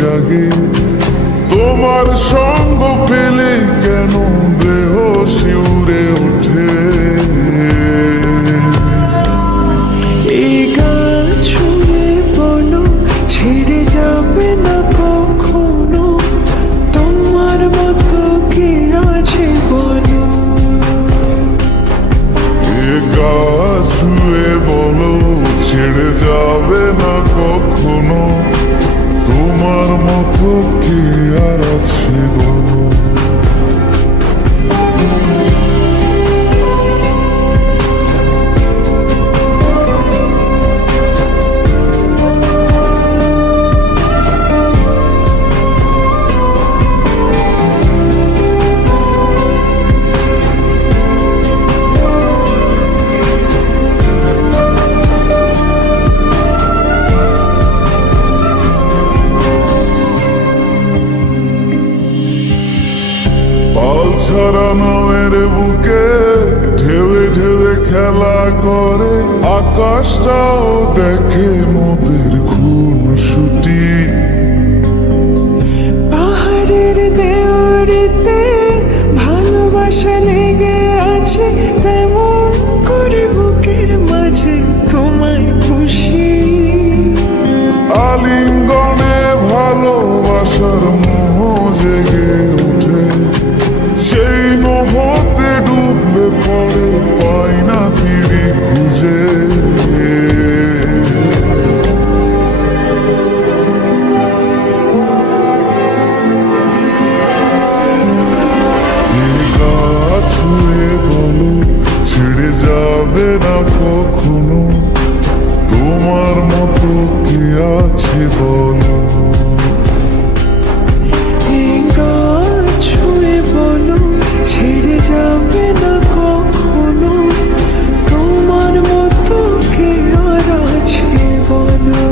জাগে। তোমার সঙ্গ পেলে কেন দেহ শিউরে ওঠে। এই গান শুনে বলো ছেড়ে যাবে না কখনো, তোমার মতো কে আছে বলো। এ গা ছুঁয়ে বলো ছেড়ে যাবে না কখনো, তোমার মতো কে আর আছে বলো। ছাড়া নামের বুকে ঢেউে ঢেউে খেলা করে, আকাশটাও দেখে মোদের খুনসুটি। পাহাড়ের দেওয়ারিতে ভালোবাসা লেগে আছে, তেমন করে বুকের মাঝে তোমায় খুশি। আলিঙ্গনে ভালোবাসার মোহ জেগে ওঠে, সেই মোহতে ডুবলে পরে পাই না ফিরি খুঁজে। ছুঁয়ে বলো ছেড়ে যাবে না কখনো, তোমার মতো কে আছে বলো। ছেড়ে যাবে না কখনো, তোমার মতো কে আর আছে বলো।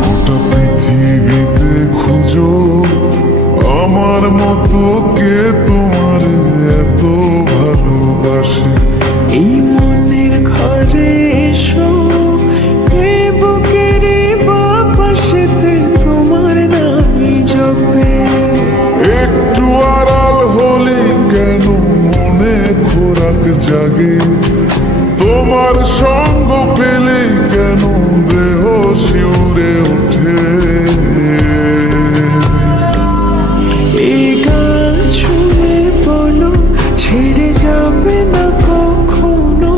গোটা পৃথিবীতে খুঁজো আমার মতো কে তোমার এত ভালোবাসে। এই মনের ঘরে এসো, এই বুকের বাপাশেতে তোমার নামই জপে। একটু আড়াল হলে কেন মনে খোরাক জাগে, তোমার সঙ্গ পেলে কেন দেহ শিউরে ওঠে। এই গান শুনে বলো ছেড়ে যাবে না কখনো,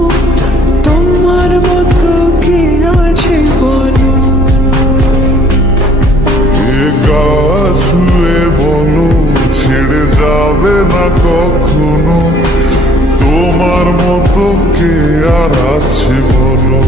তোমার মতো কে আছে বলো। এ গা ছুঁয়ে বলো ছেড়ে যাবে না কখনো, তোমার মতো কে আর আছে বলো।